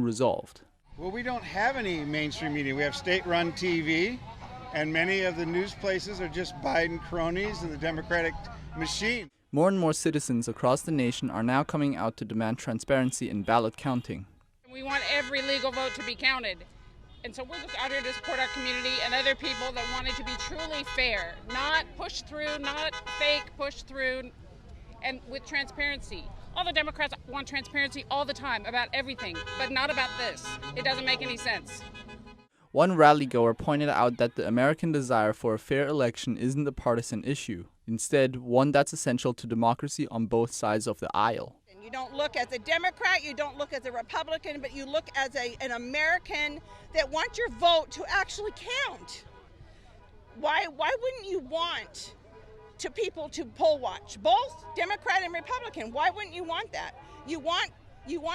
resolved. Well, we don't have any mainstream media. We have state-run TV, and many of the news places are just Biden cronies and the Democratic machine. More and more citizens across the nation are now coming out to demand transparency in ballot counting. We want every legal vote to be counted. And so we're just out here to support our community and other people that want it to be truly fair, not pushed through, not fake, pushed through, and with transparency. All the Democrats want transparency all the time about everything, but not about this. It doesn't make any sense. One rally goer pointed out that the American desire for a fair election isn't a partisan issue, instead one that's essential to democracy on both sides of the aisle. You don't look as a Democrat, you don't look as a Republican, but you look as an American that wants your vote to actually count. Why wouldn't you want people to poll watch, both Democrat and Republican? Why wouldn't you want that? You want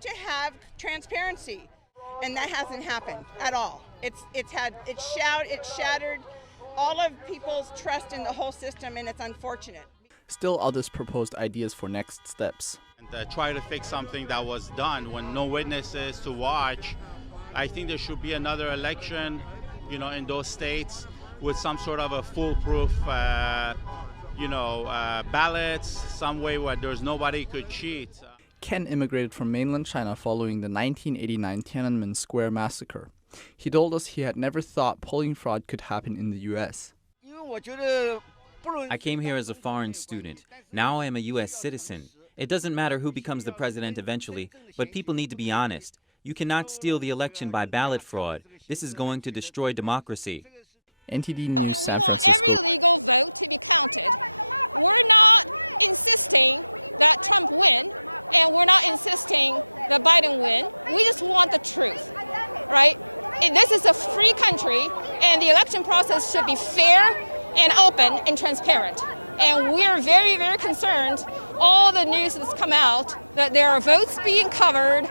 to have transparency, and that hasn't happened at all. It shattered all of people's trust in the whole system, and it's unfortunate. Still, others proposed ideas for next steps. And try to fix something that was done when no witnesses to watch. I think there should be another election, in those states with some sort of a foolproof, ballots, some way where there's nobody could cheat. Ken immigrated from mainland China following the 1989 Tiananmen Square massacre. He told us he had never thought polling fraud could happen in the U.S. I came here as a foreign student. Now I am a U.S. citizen. It doesn't matter who becomes the president eventually, but people need to be honest. You cannot steal the election by ballot fraud. This is going to destroy democracy. NTD News, San We want Francisco. every legal vote to be counted. We're not insisting that Trump win, and we're not insisting that Biden win. We just want the truth, right? This is a free country, and the election process should be fair and open and transparent. And we're very, very concerned, all the news that's come out, that there are votes being covered,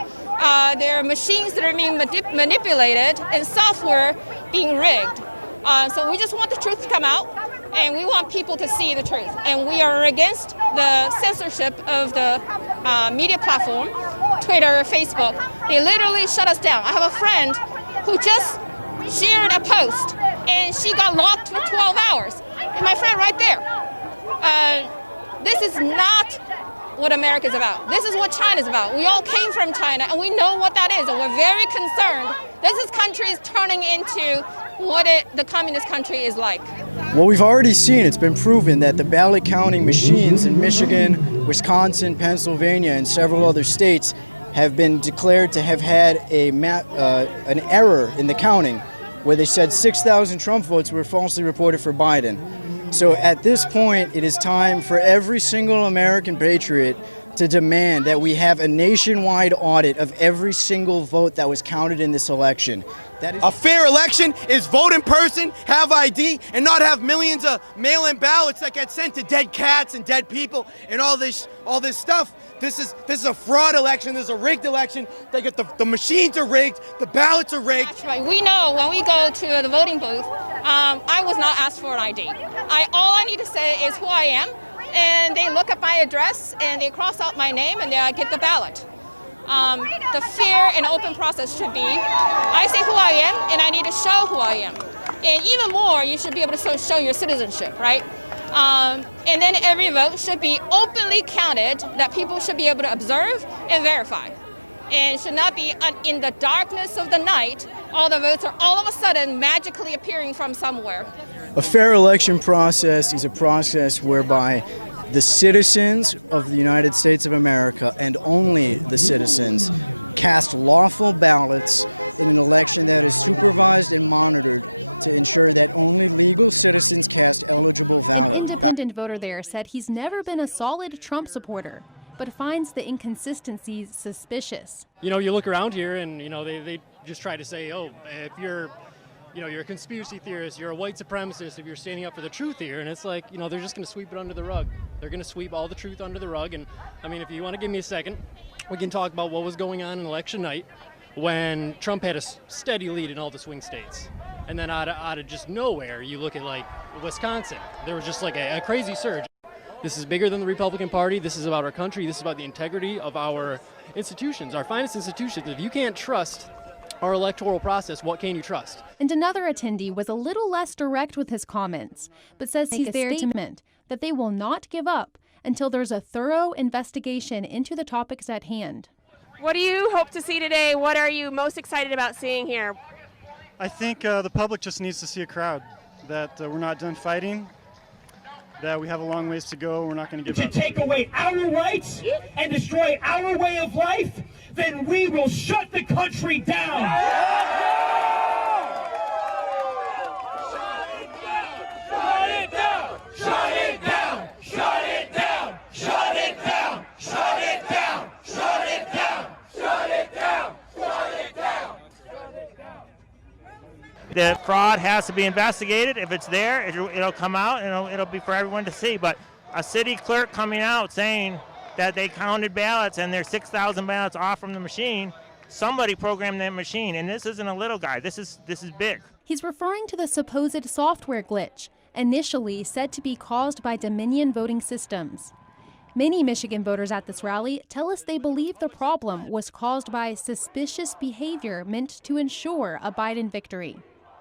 there are machines that are being manipulated, and software being rigged. So we just want the truth to come out, and we want people to see the truth. And we are against the censorship of the media platform, Twitter, Facebook. They literally shut us down. I have a friend who just shared a post, and she got locked for 12 hours. And my friend right there. This is not what America's about. This is what China's about. We all came from China, and we know what that is, and we're very concerned. This country is turning into what the communist country is like. Well, we've already seen, it's been proven that the ballot counting machines in Michigan, Wisconsin, Pennsylvania, and several other states have been declared to have had an error in the counting, where they said 6,000 Trump votes were falsely reported for Biden. So at this point, it is time for every single American patriot to demand that we have a nationwide audit of every single vote that was counted in this election. A fair election is vote in person, have ID, and not have millions of mail-in ballots that get sent to dead cats and dead people and all this stuff. This is a fraud election. This is a rigged election. They get the machines are rigged. The ballots are rigged. That's right. We know when we go to the voting booth, I was not asked for an ID. All I need to say is who I am, and they look at my address and they cross out my name, and I get the ballot. The fair and open process should be, I say who I am, and I need to show who I am. And even more, you should be able to show your citizenship, right? And then every vote should be openly counted, that people should be able to observe and verify. And should not be in the darkness of the night, all the votes are all of a sudden magically appearing from somewhere. A fair election process is a process whereby the citizens of the United States of America, and only the citizens, cast lawful ballots in an election that is supervised and monitored to ensure that only legal citizens cast eligible ballots. An independent voter there said he's never been a solid Trump supporter, but finds the inconsistencies suspicious. You look around here and, they just try to say, oh, if you're a conspiracy theorist, you're a white supremacist if you're standing up for the truth here. And it's like, they're just going to sweep it under the rug. They're going to sweep all the truth under the rug. And, if you want to give me a second, we can talk about what was going on in election night when Trump had a steady lead in all the swing states. And then out of just nowhere, you look at, Wisconsin. There was just, a crazy surge. This is bigger than the Republican Party. This is about our country. This is about the integrity of our institutions, our finest institutions. If you can't trust our electoral process, what can you trust? And another attendee was a little less direct with his comments, but says he's there to mean that they will not give up until there's a thorough investigation into the topics at hand. What do you hope to see today? What are you most excited about seeing here? I think the public just needs to see a crowd, that we're not done fighting, that we have a long ways to go, we're not going to give up. To take away our rights and destroy our way of life, then we will shut the country down. The fraud has to be investigated. If it's there, it'll come out and it'll be for everyone to see. But a city clerk coming out saying that they counted ballots and there's 6,000 ballots off from the machine, somebody programmed that machine. And this isn't a little guy. This is big. He's referring to the supposed software glitch, initially said to be caused by Dominion voting systems. Many Michigan voters at this rally tell us they believe the problem was caused by suspicious behavior meant to ensure a Biden victory.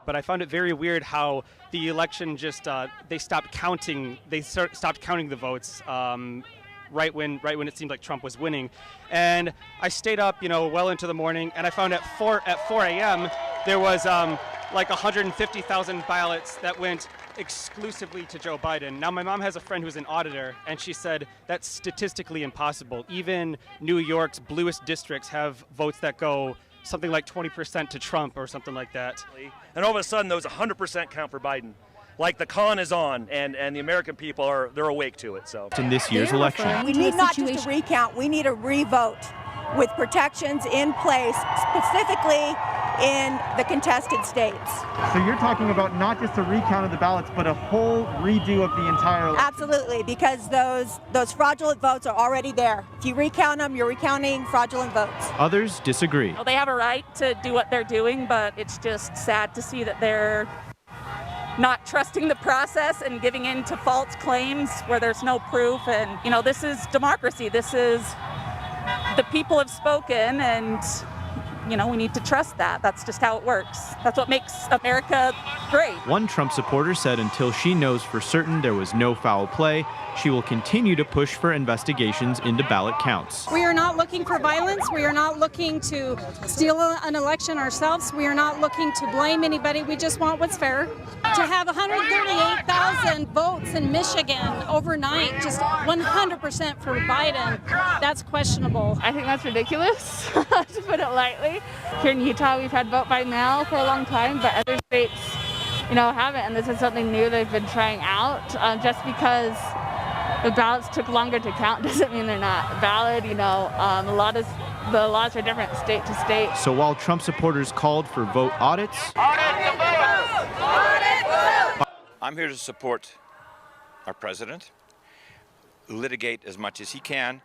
But I found it very weird how the election just they stopped counting. They stopped counting the votes right when it seemed like Trump was winning. And I stayed up, well into the morning, and I found at 4 a.m. there was like 150,000 ballots that went exclusively to Joe Biden. Now, my mom has a friend who's an auditor, and she said that's statistically impossible. Even New York's bluest districts have votes that go something like 20% to Trump or something like that. And all of a sudden, those 100% count for Biden. Like the con is on, and the American people they're awake to it. So in this year's election, we need not just a recount, we need a revote with protections in place, specifically in the contested states. So you're talking about not just a recount of the ballots, but a whole redo of the entire election? Absolutely, because those fraudulent votes are already there. If you recount them, you're recounting fraudulent votes. Others disagree. Well, they have a right to do what they're doing, but it's just sad to see that they're not trusting the process and giving in to false claims where there's no proof. And, this is democracy. This is the people have spoken, and we need to trust that. That's just how it works. That's what makes America great. One Trump supporter said until she knows for certain there was no foul play, she will continue to push for investigations into ballot counts. We are not looking for violence. We are not looking to steal an election ourselves. We are not looking to blame anybody. We just want what's fair. To have 138,000 votes in Michigan overnight, just 100% for Biden, that's questionable. I think that's ridiculous, to put it lightly. Here in Utah, we've had vote by mail for a long time, but other states, haven't, and this is something new they've been trying out. Just because the ballots took longer to count doesn't mean they're not valid. A lot of the laws are different state to state. So while Trump supporters called for vote audits, I'm here to support our president, litigate as much as he can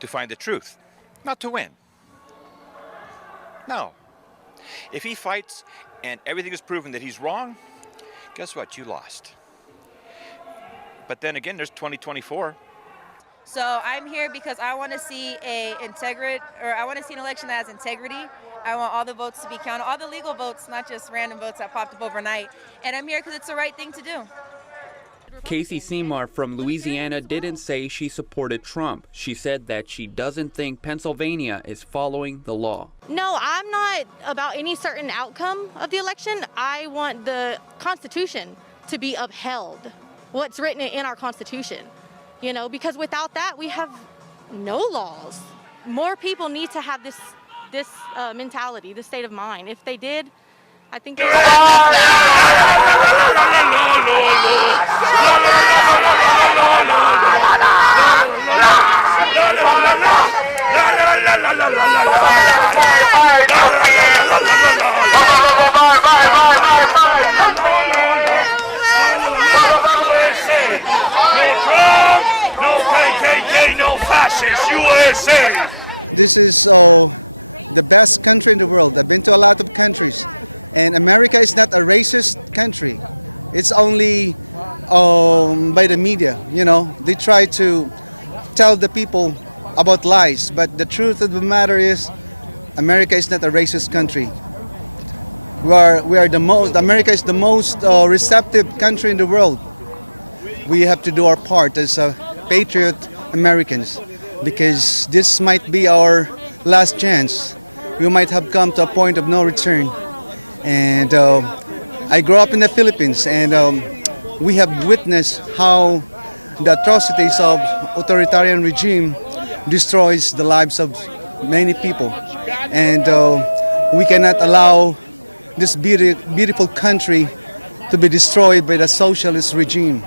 to find the truth, not to win. No. If he fights and everything is proven that he's wrong, guess what? You lost. But then again, there's 2024. So I'm here because I want to see I want to see an election that has integrity. I want all the votes to be counted, all the legal votes, not just random votes that popped up overnight. And I'm here because it's the right thing to do. Casey Seymour from Louisiana didn't say she supported Trump. She said that she doesn't think Pennsylvania is following the law. No, I'm not about any certain outcome of the election. I want the Constitution to be upheld, what's written in our Constitution. Because without that, we have no laws. More people need to have this mentality, this state of mind. If they did, I think This is the best country in the world. I've been to a lot of countries, and America is not a racist country. It's only by the media. They try to tell the people about lies, but the truth of the matter is America is not a racist country. America is the most receptive country in the world. We have to do our part as patriot Americans, because this might be our last chance. We might have come to a point of no return. And I grew up in the Philippines, and we have witnessed how the atrocities of authoritarian regime destroys the lives of many people. And we cannot allow this beautiful country to be destroyed by the socialist regime.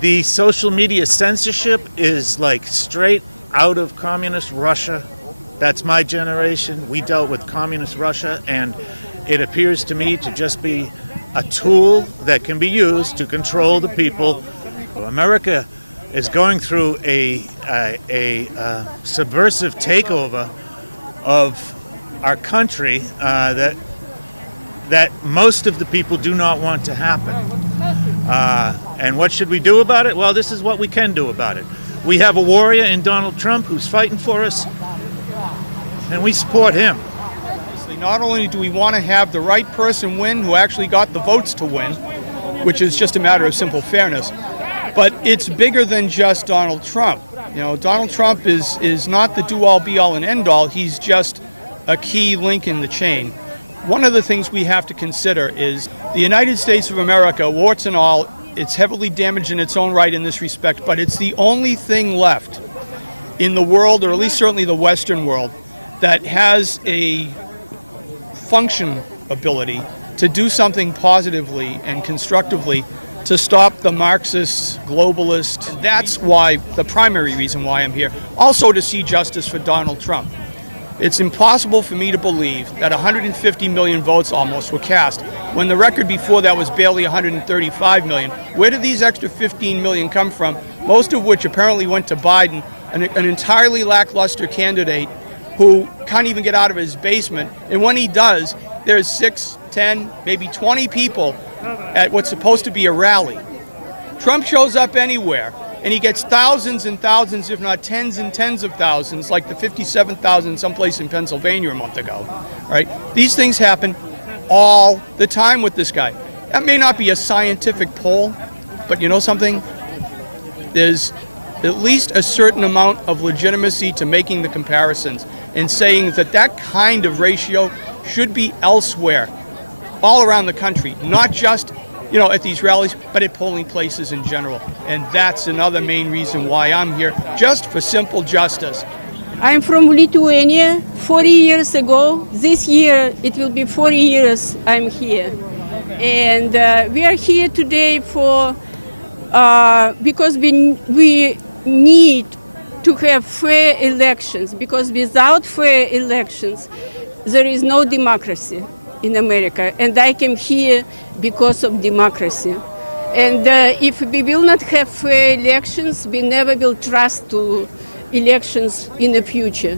The social media censorship is like straight out of communist Russia. That's my generation. We dealt with communist Russia, and it appears to me to just be a tool that can be used to control the people. America is going through a subversive takeover of our country that most of the people do not want to happen. And what should we do about it? Well, this is what we can do about it. We have a warrior in Donald Trump who's fighting for us, and we support him. Not only do we want to have the right person win who actually got the votes to win, which is just a matter of simple fairness, but it's bigger than just Donald Trump. You know, Donald Trump is not the do-all, be-all, and end-all. He's just a key link in the chain. One of the things we have to consider is the United States of America, warts and all, it's heavily damaged in its own right in this respect, but it's the only thing left in the world, or at least certainly the Western world, that has a function ability to do something positively and constructively to stop the Marxist, globalist. That's why, the primary reason why I'm here. Also to see justice for Donald Trump. It's impossible for me to believe that 150 million votes almost were cast when the record before that was barely 135 million. Where did these extra 15 million come from? Most of which apparently went to Biden, an entirely lackluster candidate who can't even get out of his basement. And when he does, there's 6, 10, maybe 20 people at what's supposed to be a rally. Trump shows up anywhere, and he gets thousands and thousands, if not tens and tens of thousands, like the 57,000 someplace in Pennsylvania a month ago. Right? These things happen all the time with this guy. That may not be a scientific poll, but you know something? There's at least a certain amount of legitimacy to making the comparisons and saying that that kind of ratio should be elsewhere, all around the country, not just, you know, at these rallies, but at polling places in general. And that's another main reason why I'm here, just for simple justice. I'm from Lithuania. 40 years ago, this year it will be 40 years I'm here. And we are here today for because we need to have fair elections, because without fair elections there is no democracy in America, and I came here because of democracy. And if we will not have fair elections, we never will trust to elections in the future.